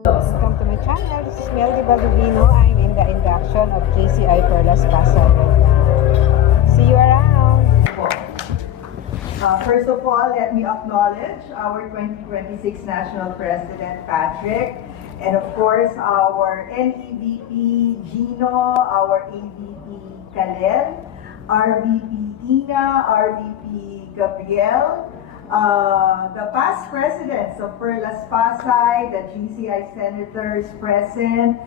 Welcome to my channel. This is Meldy Baldovino. I'm in the induction of JCI Perlas Pasay right now. See you around. First of all, let me acknowledge our 2026 National President, Patrick, and of course, our NEVP, Gino, our AVP, Kalel, RVP, Ina, RVP, Gabriel, the past presidents of Perlas Pasay, the GCI senators present,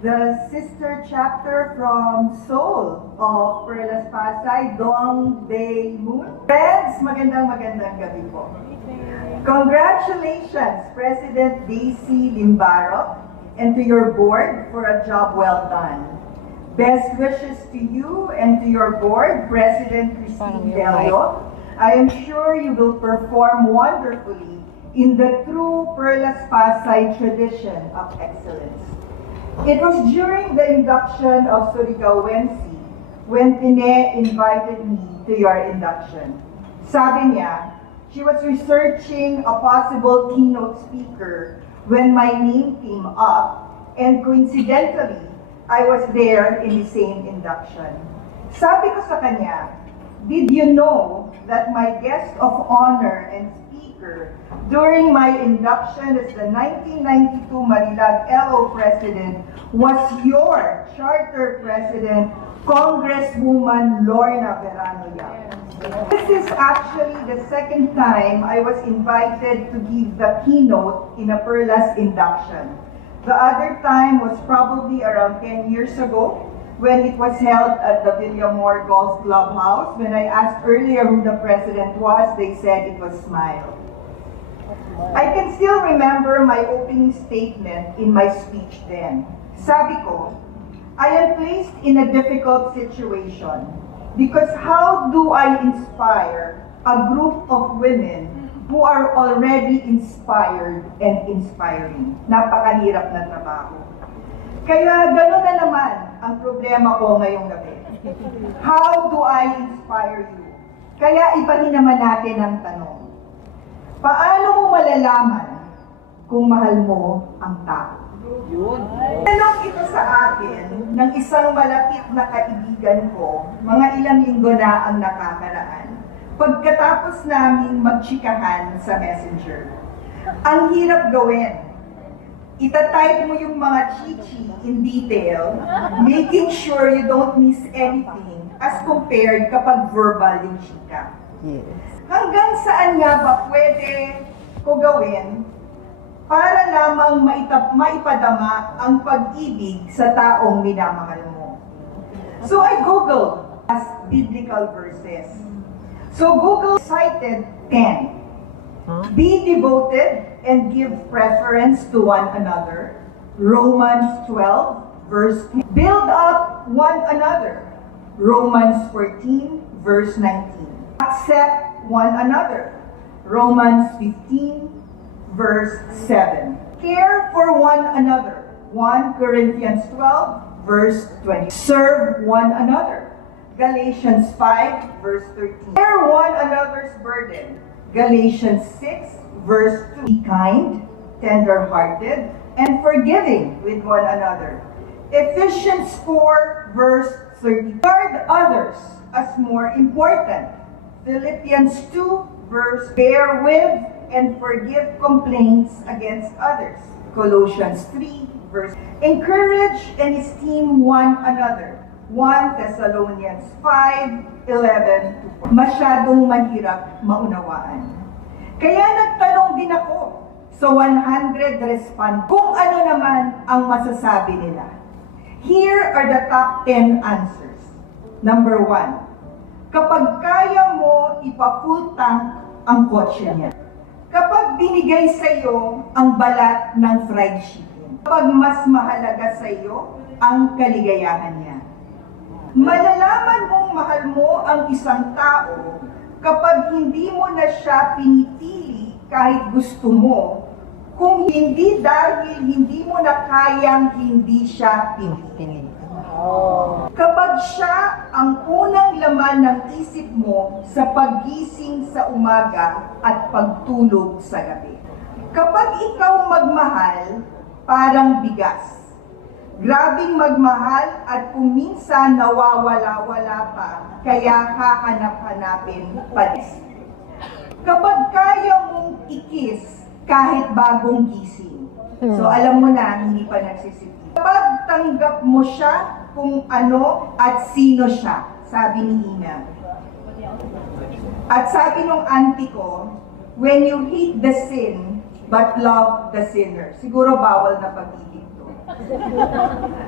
the sister chapter from Seoul of Perlas Pasay, Dong Dae Moon. Friends, magandang gabi po. Congratulations, President Daisy Limbarok, and to your board for a job well done. Best wishes to you and to your board, President Christine Delio. I am sure you will perform wonderfully in the true Perlas Pasay tradition of excellence. It was during the induction of Surigao Wensi when Pine invited me to your induction. Sabi niya, she was researching a possible keynote speaker when my name came up, and coincidentally, I was there in the same induction. Sabi ko sa kanya, did you know that my guest of honor and speaker during my induction as the 1992 Marilag LO President was your Charter President, Congresswoman Lorna Verano Yap. This is actually the second time I was invited to give the keynote in a Perlas induction. The other time was probably around 10 years ago, when it was held at the Villamor Golf Clubhouse. When I asked earlier who the president was, they said it was Smile. I can still remember my opening statement in my speech then. Sabi ko, I am placed in a difficult situation because how do I inspire a group of women who are already inspired and inspiring? Napakahirap na trabaho. Kaya gano'n na naman ang problema ko ngayong gabi. How do I inspire you? Kaya ibahin naman natin ang tanong. Paano mo malalaman kung mahal mo ang tao? Tanong ito sa akin ng isang malapit na kaibigan ko, mga ilang linggo na ang nakakaraan, pagkatapos naming magtsikahan sa Messenger. Ang hirap gawin. Itatype mo yung mga chichi in detail, making sure you don't miss anything as compared kapag verbal yung chika. Yes. Hanggang saan nga ba pwede ko gawin para lamang maipadama ang pag-ibig sa taong minamahal mo? So I googled as biblical verses. So Google cited 10. Be devoted and give preference to one another. Romans 12, verse 10. Build up one another. Romans 14, verse 19. Accept one another. Romans 15, verse 7. Care for one another. 1 Corinthians 12, verse 20. Serve one another. Galatians 5, verse 13. Bear one another's burden. Galatians 6, verse 2. Be kind, tender-hearted, and forgiving with one another. Ephesians 4, verse 30. Regard others as more important. Philippians 2, verse. Bear with and forgive complaints against others. Colossians 3, verse. Encourage and esteem one another. 1 Thessalonians 5:11-14. Masyadong mahirap maunawaan. Kaya nagtanong din ako sa 100 respond kung ano naman ang masasabi nila. Here are the top 10 answers. Number 1, kapag kaya mo ipa-full tank ang kotse niya. Kapag binigay sa iyo ang balat ng fried chicken. Kapag mas mahalaga sa iyo ang kaligayahan niya. Malalaman mong mahal mo ang isang tao kapag hindi mo na siya pinipili kahit gusto mo, kung hindi dahil hindi mo na kayang hindi siya pinipili. Kapag siya ang unang laman ng isip mo sa paggising sa umaga at pagtulog sa gabi. Kapag ikaw magmahal, parang bigas. Grabing magmahal at kung minsan nawawala-wala pa, kaya hahanap-hanapin palis. Kapag kaya mong ikis kahit bagong gising, so alam mo na, hindi pa nagsisipin. Kapag tanggap mo siya kung ano at sino siya, sabi ni Ina. At sabi nung auntie ko, when you hate the sin, but love the sinner. Siguro bawal na pag-ibig to.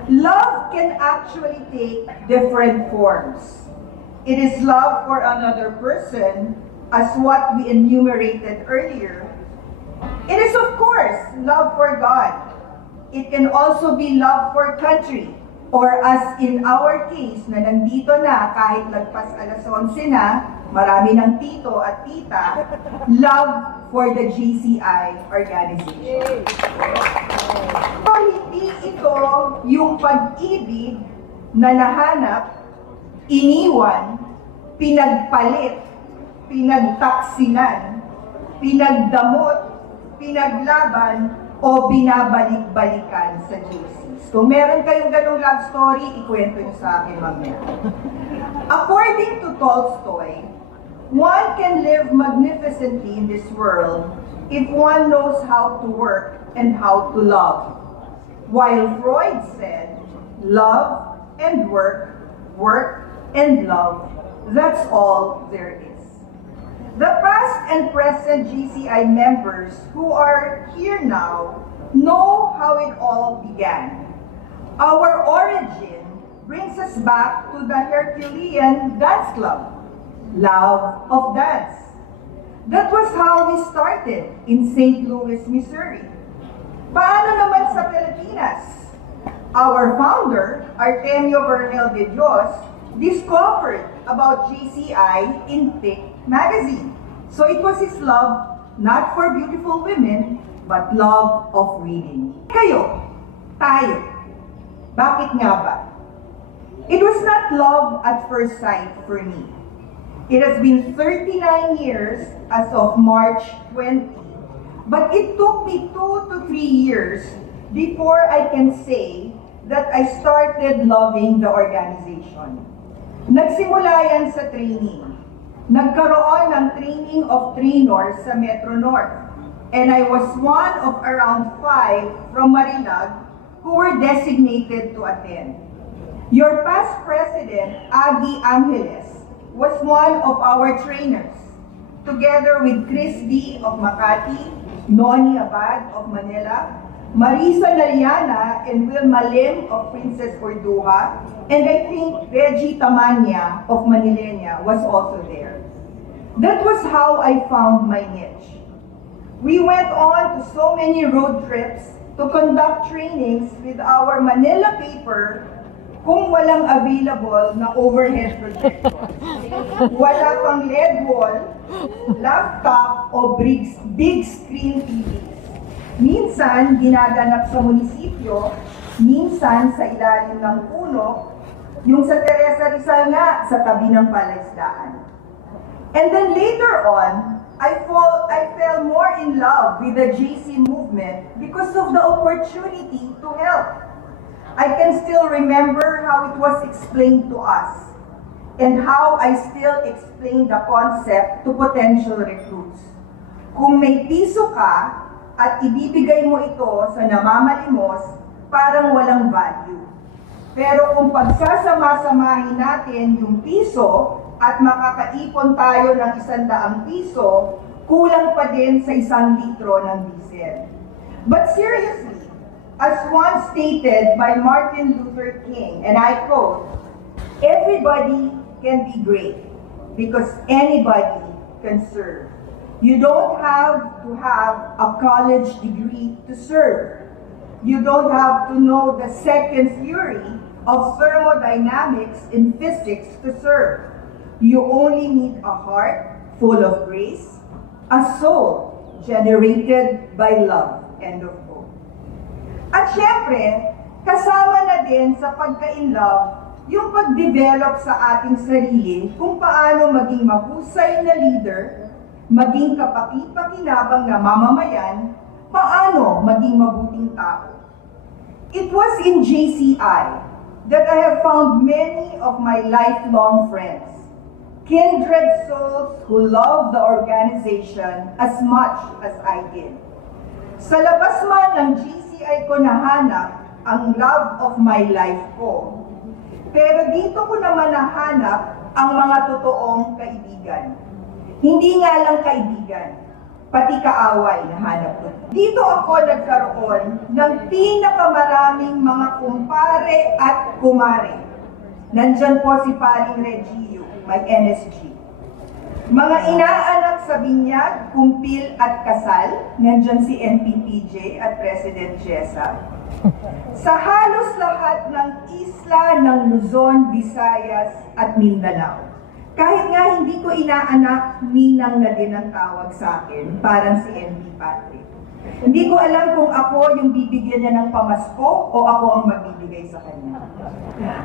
Love can actually take different forms. It is love for another person, as what we enumerated earlier. It is, of course, love for God. It can also be love for country, or as in our case, na nandito na kahit lagpas alas 11 na, marami ng tito at tita, love for the GCI organization. So, hindi ito yung pag-ibig na nahanap, iniwan, pinagpalit, pinagtaksinan, pinagdamot, pinaglaban, o binabalik-balikan sa JCs. Kung meron kayong ganong love story, ikwento nyo sa akin mamaya. According to Tolstoy, one can live magnificently in this world if one knows how to work and how to love. While Freud said, love and work, work and love, that's all there is. The past and present GCI members who are here now know how it all began. Our origin brings us back to the Herculean Dance Club, Love of Dance. That was how we started in St. Louis, Missouri. Paano naman sa Pilipinas? Our founder, Artemio Bernal de Dios, discovered about GCI in Thick magazine. So it was his love, not for beautiful women, but love of reading. Kayo, tayo, bakit nga ba? It was not love at first sight for me. It has been 39 years as of March 20, but it took me 2 to 3 years before I can say that I started loving the organization. Nagsimula yan sa training. Nagkaroon ng training of trainers sa Metro North. And I was one of around 5 from Marilag who were designated to attend. Your past president, Aggie Angeles, was one of our trainers, together with Chris D. of Makati, Noni Abad of Manila, Marisa Nariana and Wilma Lim of Princess Cordua, and I think Reggie Tamanya of Manilena was also there. That was how I found my niche. We went on to so many road trips to conduct trainings with our Manila paper kung walang available na overhead projector. Wala pang LED wall, laptop, o big screen TVs. Minsan, ginaganap sa munisipyo, minsan sa ilalim ng puno, yung sa Teresa Rizal nga, sa tabi ng palaisdaan. And then later on, I fell more in love with the JC movement because of the opportunity to help. I can still remember how it was explained to us and how I still explain the concept to potential recruits. Kung may piso ka at ibibigay mo ito sa namamalimos, parang walang value. Pero kung pagsasama-samahin natin yung piso at makakaipon tayo ng 100 piso, kulang pa din sa 1 litro ng diesel. But seriously, as once stated by Martin Luther King, and I quote, "Everybody can be great because anybody can serve. You don't have to have a college degree to serve. You don't have to know the second theory of thermodynamics in physics to serve. You only need a heart full of grace, a soul generated by love." End of quote. At syempre, kasama na din sa pagka-in-love yung pag-develop sa ating sarili kung paano maging mahusay na leader, maging kapaki-pakinabang na mamamayan, paano maging mabuting tao. It was in JCI that I have found many of my lifelong friends, kindred souls who love the organization as much as I did. Sa labas man ng GCI ko nahanap ang love of my life ko, pero dito ko naman nahanap ang mga totoong kaibigan. Hindi nga lang kaibigan, pati kaaway nahanap ko. Dito ako nagkaroon ng pinakamaraming mga kumpare at kumare. Nandyan po si Paring Regio, may NSG. Mga inaanak sa binyag, kumpil at kasal, nandyan si NPPJ at President Jessa. Sa halos lahat ng isla ng Luzon, Visayas at Mindanao. Kahit nga hindi ko inaanak, ninang na din ang tawag sa akin, parang si NP Patrick. Hindi ko alam kung ako yung bibigyan niya ng pamasko o ako ang magbibigay sa kanya.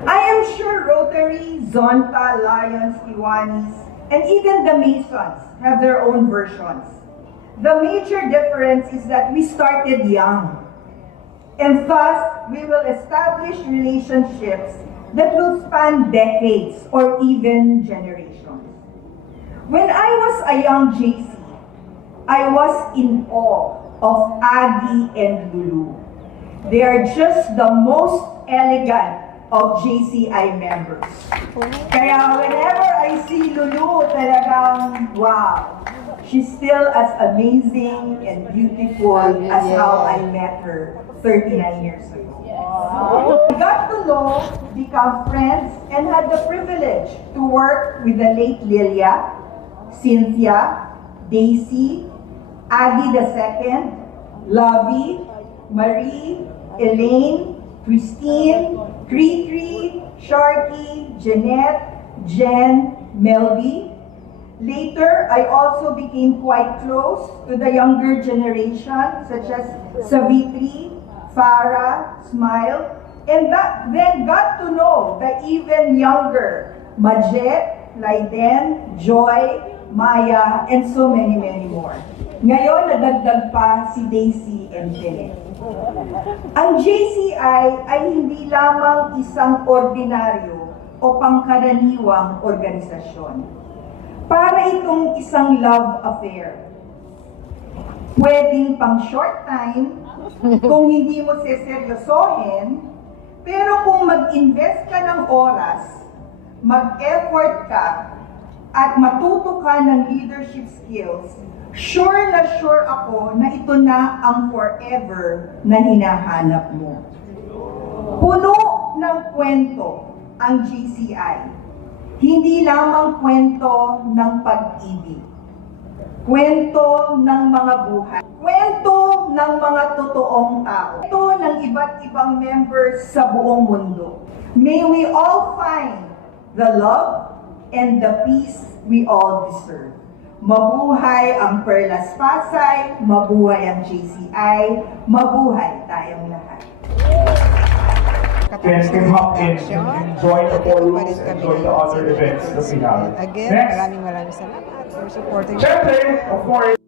I am sure Rotary, Zonta, Lions, Kiwanis, and even the Masons have their own versions. The major difference is that we started young. And thus, we will establish relationships that will span decades or even generations. When I was a young JC, I was in awe of Aggie and Lulu. They are just the most elegant of JCI members. Kaya whenever I see Lulu, talagang wow. She's still as amazing and beautiful as how I met her 39 years ago. We got to know, become friends, and had the privilege to work with the late Lilia, Cynthia, Daisy, Aggie II, Lovey, Marie, Elaine, Christine, Cree, Sharky, Jeanette, Jen, Melby. Later, I also became quite close to the younger generation, such as Savitri, Farah, Smile, and then got to know the even younger Majet, Laiden, Joy, Maya, and so many more. Ngayon, nadagdag pa si Daisy and Jeanette. Ang JCI ay hindi lamang isang ordinaryo o pangkaraniwang organisasyon. Para itong isang love affair. Pwedeng pang short time, kung hindi mo seseryosohin, pero kung mag-invest ka ng oras, mag-effort ka, at matuto ka ng leadership skills, sure na sure ako na ito na ang forever na hinahanap mo. Puno ng kwento ang GCI. Hindi lamang kwento ng pag-ibig. Kwento ng mga buhay. Kwento ng mga totoong tao. Kwento ng iba't ibang members sa buong mundo. May we all find the love and the peace we all deserve. Mabuhay ang Perlas Pasay, mabuhay ang JCI, mabuhay tayong lahat. Can come in and enjoy the forums, enjoy the other events that we have. Again, Next, maraming salamat for supporting. syempre, of course,